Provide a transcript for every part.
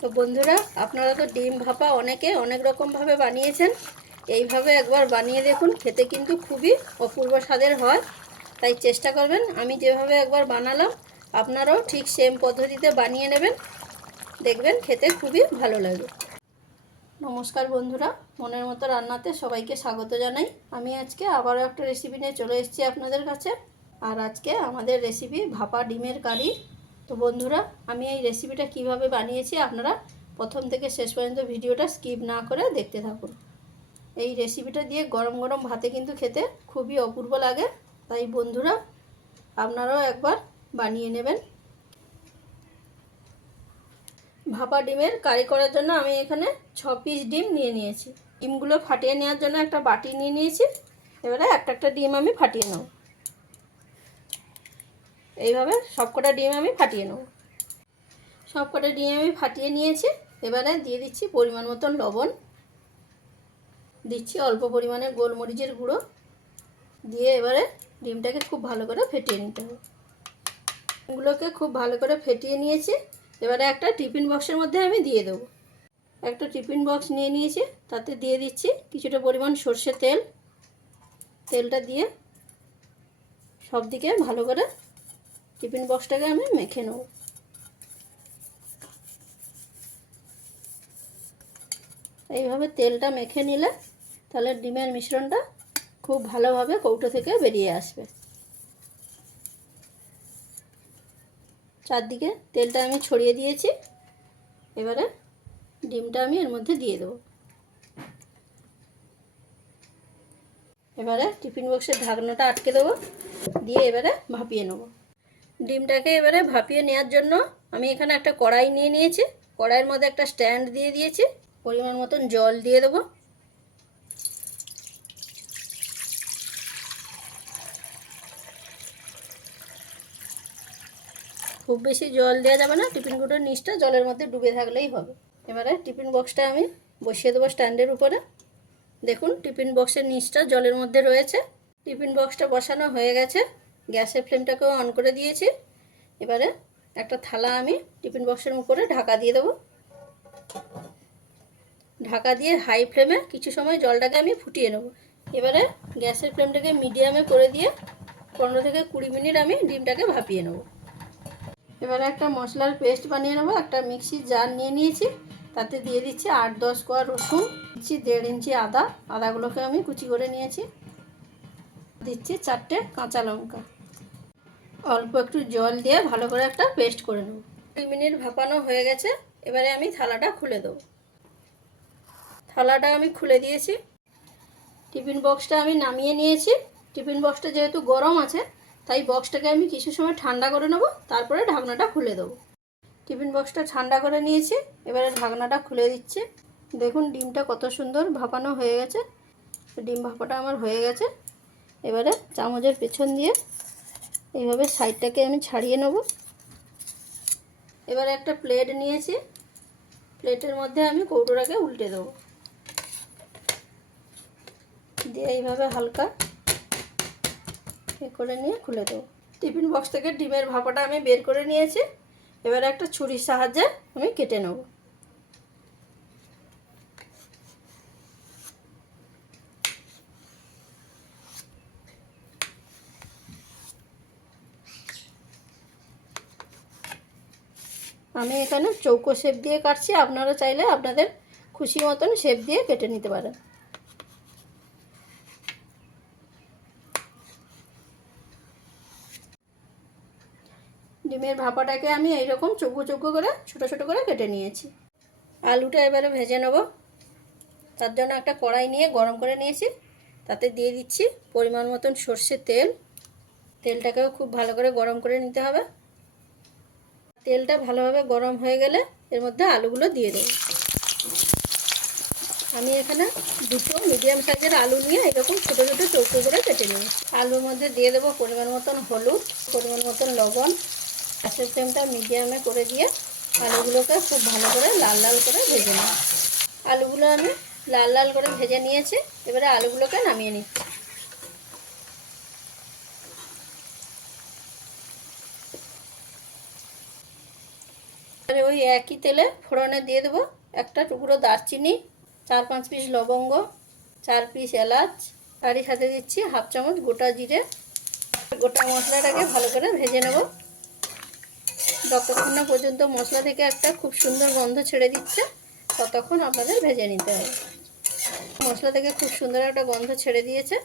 তো বন্ধুরা, আপনারা তো ডিম ভাপা অনেকে অনেক রকমভাবে বানিয়েছেন। এইভাবে একবার বানিয়ে দেখুন, খেতে কিন্তু খুবই অপূর্ব স্বাদের হয়। তাই চেষ্টা করবেন, আমি যেভাবে একবার বানালাম, আপনারাও ঠিক সেম পদ্ধতিতে বানিয়ে নেবেন। দেখবেন খেতে খুবই ভালো লাগবে নমস্কার বন্ধুরা, মনের মতো রান্নাতে সবাইকে স্বাগত জানাই। আমি আজকে আবারও একটা রেসিপি নিয়ে চলে এসেছি আপনাদের কাছে। আর আজকে আমাদের রেসিপি ভাপা ডিমের কারি। তো বন্ধুরা, আমি এই রেসিপিটা কীভাবে বানিয়েছি আপনারা প্রথম থেকে শেষ পর্যন্ত ভিডিওটা স্কিপ না করে দেখতে থাকুন। এই রেসিপিটা দিয়ে গরম গরম ভাতে কিন্তু খেতে খুবই অপূর্ব লাগে। তাই বন্ধুরা, আপনারাও একবার বানিয়ে নেবেন। ভাপা ডিমের কারি করার জন্য আমি এখানে ছ পিস ডিম নিয়ে নিয়েছি। ডিমগুলো ফাটিয়ে নেওয়ার জন্য একটা বাটি নিয়ে নিয়েছি। এবারে একটা একটা ডিম আমি ফাটিয়ে নেব। এইভাবে সবকটা ডিম আমি ফাটিয়ে নেব। সবকটা ডিম আমি ফাটিয়ে নিয়েছি। এবারে দিয়ে দিচ্ছি পরিমাণ মতন লবণ। দিচ্ছি অল্প পরিমাণে গোলমরিচের গুঁড়ো। দিয়ে এবারে ডিমটাকে খুব ভালো করে ফেটিয়ে নিতে হবে। ডিমগুলোকে খুব ভালো করে ফেটিয়ে নিয়েছি। এবারে একটা টিফিন বক্সের মধ্যে আমি দিয়ে দেবো। একটা টিফিন বক্স নিয়ে নিয়েছি। তাতে দিয়ে দিচ্ছি কিছুটা পরিমাণ সর্ষের তেল। তেলটা দিয়ে সব দিকে ভালো করে টিফিন বক্সটাকে আমি মেখে নেব। এইভাবে তেলটা মেখে নিলে তাহলে ডিমের মিশ্রণটা খুব ভালোভাবে কৌটো থেকে বেরিয়ে আসবে। চারদিকে তেলটা আমি ছড়িয়ে দিয়েছি। এবারে ডিমটা আমি এর মধ্যে দিয়ে দেবো। এবারে টিফিন বক্সের ঢাকনাটা আটকে দেবো, দিয়ে এবারে ভাপিয়ে নেব। ডিমটাকে এবারে ভাপিয়ে নেওয়ার জন্য আমি এখানে একটা কড়াই নিয়ে নিয়েছি। কড়াইয়ের মধ্যে একটা স্ট্যান্ড দিয়ে দিয়েছি। পরিমাণ মতন জল দিয়ে দেবো। খুব বেশি জল দেওয়া যাবে না, টিফিন গুঁড়োর নিচটা জলের মধ্যে ডুবে থাকলেই হবে। এবারে টিফিন বক্সটা আমি বসিয়ে দেবো স্ট্যান্ডের উপরে। দেখুন, টিফিন বক্সের নিচটা জলের মধ্যে রয়েছে। টিফিন বক্সটা বসানো হয়ে গেছে। গ্যাসের ফ্লেমটাকেও অন করে দিয়েছি। এবারে একটা থালা আমি টিফিন বক্সের উপরে ঢাকা দিয়ে দেবো। ঢাকা দিয়ে হাই ফ্লেমে কিছু সময় জলটাকে আমি ফুটিয়ে নেব। এবারে গ্যাসের ফ্লেমটাকে মিডিয়ামে করে দিয়ে পনেরো থেকে কুড়ি মিনিট আমি ডিমটাকে ভাপিয়ে নেব। এবারে একটা মশলার পেস্ট বানিয়ে নেব, একটা মিক্সির জার নিয়ে নিয়েছি। তাতে দিয়ে দিচ্ছি আট দশ কোয়া রসুন, দিচ্ছি দেড় ইঞ্চি আদা। আদাগুলোকে আমি কুচি করে নিয়েছি। দিচ্ছি চারটে কাঁচা লঙ্কা। অল্প একটু জল দিয়ে ভালো করে একটা পেস্ট করে নেব। দুই মিনিট ভাপানো হয়ে গেছে, এবারে আমি থালাটা খুলে দেবো। থালাটা আমি খুলে দিয়েছি। টিফিন বক্সটা আমি নামিয়ে নিয়েছি। টিফিন বক্সটা যেহেতু গরম আছে, তাই বক্সটাকে আমি কিছু সময় ঠান্ডা করে নেব, তারপরে ঢাকনাটা খুলে দেবো। টিফিন বক্সটা ঠান্ডা করে নিয়েছি, এবারে ঢাকনাটা খুলে দিচ্ছি। দেখুন ডিমটা কত সুন্দর ভাপানো হয়ে গেছে। ডিম ভাপাটা আমার হয়ে গেছে। এবারে চামচের পেছন দিয়ে এইভাবে সাইডটাকে আমি ছাড়িয়ে নেব। এবার একটা প্লেট নিয়েছি। প্লেটের মধ্যে আমি কৌটোটাকে উল্টে দেবো। দিয়ে এইভাবে হালকা এ করে নিয়ে খুলে দেবো। টিফিন বক্স থেকে ডিমের ভাপাটা আমি বের করে নিয়েছি। এবার একটা ছুরির সাহায্যে আমি কেটে নেব। আমি এখানে চৌকো শেপ দিয়ে কাটছি, আপনারা চাইলে আপনাদের খুশি মতন শেপ দিয়ে কেটে নিতে পারেন। ডিমের ভাপাটাকে আমি এইরকম চৌকো চৌকো করে, ছোটো ছোটো করে কেটে নিয়েছি। আলুটা এবারে ভেজে নেব। তার জন্য একটা কড়াই নিয়ে গরম করে নিয়েছি। তাতে দিয়ে দিচ্ছি পরিমাণ মতন সর্ষের তেল। তেলটাকেও খুব ভালো করে গরম করে নিতে হবে। তেলটা ভালোভাবে গরম হয়ে গেলে এর মধ্যে আলুগুলো দিয়ে দেব। আমি এখানে দুটো মিডিয়াম সাইজের আলু নিয়ে এরকম ছোটো ছোটো চৌকো করে কেটে নিয়েছি আলুর মধ্যে দিয়ে দেবো পরিমাণ মতন হলুদ, পরিমাণ মতন লবণ, গ্যাসের ফ্লেমটা মিডিয়ামে করে দিয়ে আলুগুলোকে খুব ভালো করে লাল লাল করে ভেজে নিই আলুগুলো আমি লাল লাল করে ভেজে নিয়েছি, এবারে আলুগুলোকে নামিয়ে নিচ্ছি। একই তেলে ফোড়নে দিয়ে দেবো একটা টুকরো দারচিনি, চার পাঁচ পিস লবঙ্গ, চার পিস এলাচ, তারই সাথে দিচ্ছি হাফ চামচ গোটা জিরে। গোটা মশলাটাকে ভালো করে ভেজে নেব। যতক্ষণ না পর্যন্ত মশলা থেকে একটা খুব সুন্দর গন্ধ ছেড়ে দিচ্ছে, ততক্ষণ আপনাদের ভেজে নিতে হবে। মশলা থেকে খুব সুন্দর একটা গন্ধ ছেড়ে দিয়েছে।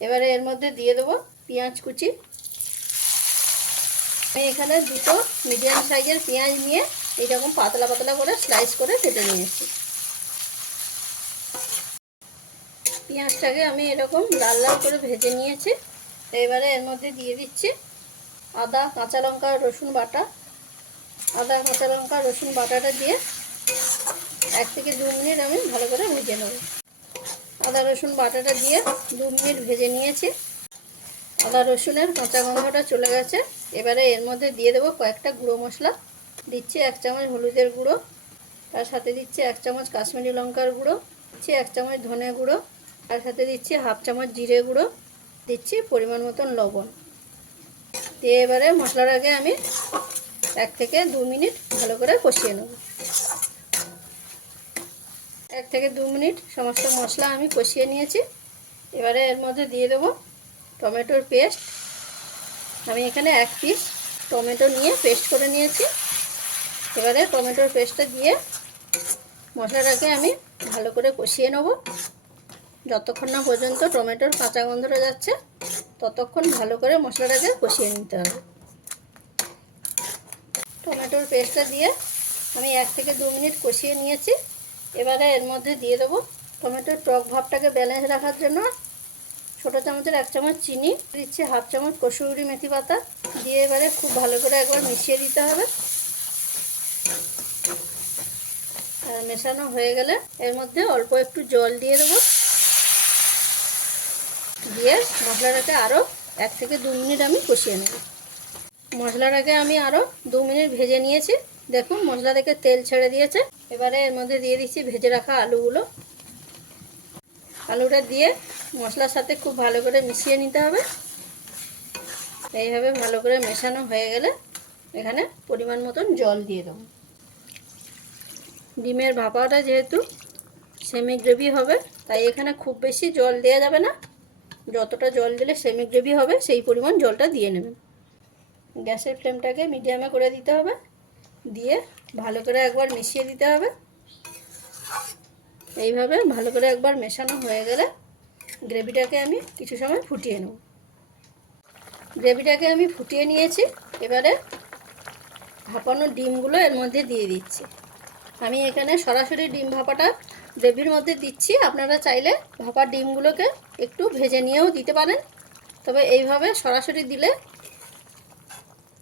এবারে এর মধ্যে দিয়ে দেবো পেঁয়াজ কুচি। আমি এখানে দুটো মিডিয়াম সাইজের পেঁয়াজ নিয়ে এইরকম পাতলা পাতলা করে স্লাইস করে কেটে নিয়েছি পেঁয়াজটাকে আমি এরকম লাল লাল করে ভেজে নিয়েছি। এবারে এর মধ্যে দিয়ে দিচ্ছি আদা, কাঁচা লঙ্কা, রসুন বাটা। আদা, কাঁচা লঙ্কা, রসুন বাটাটা দিয়ে এক থেকে দু মিনিট আমি ভালো করে ভেজে নেব। আদা, রসুন বাটাটা দিয়ে দু মিনিট ভেজে নিয়েছি। আদা, রসুনের কাঁচা গন্ধটা চলে গেছে। এবারে এর মধ্যে দিয়ে দেবো কয়েকটা গুঁড়ো মশলা। দিচ্ছি এক চামচ হলুদের গুঁড়ো, তার সাথে দিচ্ছি এক চামচ কাশ্মীরি লঙ্কার গুঁড়ো, দিচ্ছি এক চামচ ধনে গুঁড়ো, তার সাথে দিচ্ছি হাফ চামচ জিরে গুঁড়ো, দিচ্ছি পরিমাণ মতন লবণ। দিয়ে এবারে মশলার আগে আমি এক থেকে দু মিনিট ভালো করে কষিয়ে নেব। এক থেকে দু মিনিট সমস্ত মশলা আমি কষিয়ে নিয়েছি। এবারে এর মধ্যে দিয়ে দেবো টমেটোর পেস্ট। আমি এখানে এক পিস টমেটো নিয়ে পেস্ট করে নিয়েছি। এবারে টমেটোর পেস্টটা দিয়ে মশলাটাকে আমি ভালো করে কষিয়ে নেব। যতক্ষণ না পর্যন্ত টমেটোর কাঁচা গন্ধটা যাচ্ছে, ততক্ষণ ভালো করে মশলাটাকে কষিয়ে নিতে হবে। টমেটোর পেস্টটা দিয়ে আমি এক থেকে দু মিনিট কষিয়ে নিয়েছি। এবারে এর মধ্যে দিয়ে দেবো টমেটোর টক ভাবটাকে ব্যালেন্স রাখার জন্য। ছোটো চামচের এক চামচ চিনি, দিচ্ছি হাফ চামচ কসুরি মেথি পাতা। দিয়ে এবারে খুব ভালো করে একবার মিশিয়ে দিতে হবে আর মেশানো হয়ে গেলে এর মধ্যে অল্প একটু জল দিয়ে দেবো। দিয়ে মশলাটাকে আরও এক থেকে দু মিনিট আমি কষিয়ে নেব। মশলাটাকে আমি আরও দু মিনিট ভেজে নিয়েছি। দেখুন, মশলা থেকে তেল ছেড়ে দিয়েছে। এবারে এর মধ্যে দিয়ে দিচ্ছি ভেজে রাখা আলুগুলো। আলুটা দিয়ে মশলার সাথে খুব ভালো করে মিশিয়ে নিতে হবে। এইভাবে ভালো করে মেশানো হয়ে গেলে এখানে পরিমাণ মতন জল দিয়ে দেবো। ডিমের ভাপাটা যেহেতু সেমি গ্রেভি হবে, তাই এখানে খুব বেশি জল দেওয়া যাবে না। যতটা জল দিলে সেমি গ্রেভি হবে, সেই পরিমাণ জলটা দিয়ে নেবেন। গ্যাসের ফ্লেমটাকে মিডিয়ামে করে দিতে হবে, দিয়ে ভালো করে একবার মিশিয়ে দিতে হবে। এইভাবে ভালো করে একবার মেশানো হয়ে গেলে গ্রেভিটাকে আমি কিছু সময় ফুটিয়ে নেব। গ্রেভিটাকে আমি ফুটিয়ে নিয়েছি, এবারে ভাপানো ডিমগুলো এর মধ্যে দিয়ে দিচ্ছি। আমি এখানে সরাসরি ডিম ভাপাটা গ্রেভির মধ্যে দিচ্ছি। আপনারা চাইলে ভাপা ডিমগুলোকে একটু ভেজে নিয়েও দিতে পারেন। তবে এইভাবে সরাসরি দিলে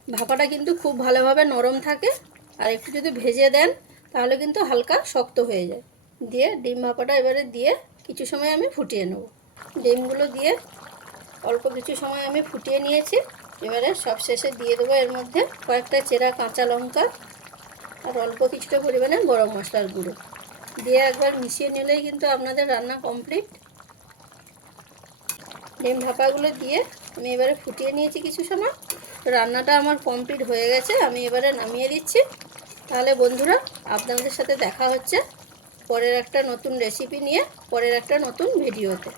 ভাপাটা কিন্তু খুব ভালোভাবে নরম থাকে। আর একটু যদি ভেজে দেন, তাহলে কিন্তু হালকা শক্ত হয়ে যায়। দিয়ে ডিম ভাপাটা এবারে দিয়ে কিছু সময় আমি ফুটিয়ে নেব। ডিমগুলো দিয়ে অল্প কিছু সময় আমি ফুটিয়ে নিয়েছি। এবারে সব শেষে দিয়ে দেবো এর মধ্যে কয়েকটা চেরা কাঁচা লঙ্কা আর অল্প কিছুটা পরিমাণে গরম মশলার গুঁড়ো। দিয়ে একবার মিশিয়ে নিলেই কিন্তু আপনাদের রান্না কমপ্লিট। ডিম ভাপাগুলো দিয়ে আমি এবারে ফুটিয়ে নিয়েছি কিছু সময়। রান্নাটা আমার কমপ্লিট হয়ে গেছে, আমি এবারে নামিয়ে দিচ্ছি। তাহলে বন্ধুরা, আপনাদের সাথে দেখা হচ্ছে পরের একটা নতুন রেসিপি নিয়ে, পরের একটা নতুন ভিডিওতে।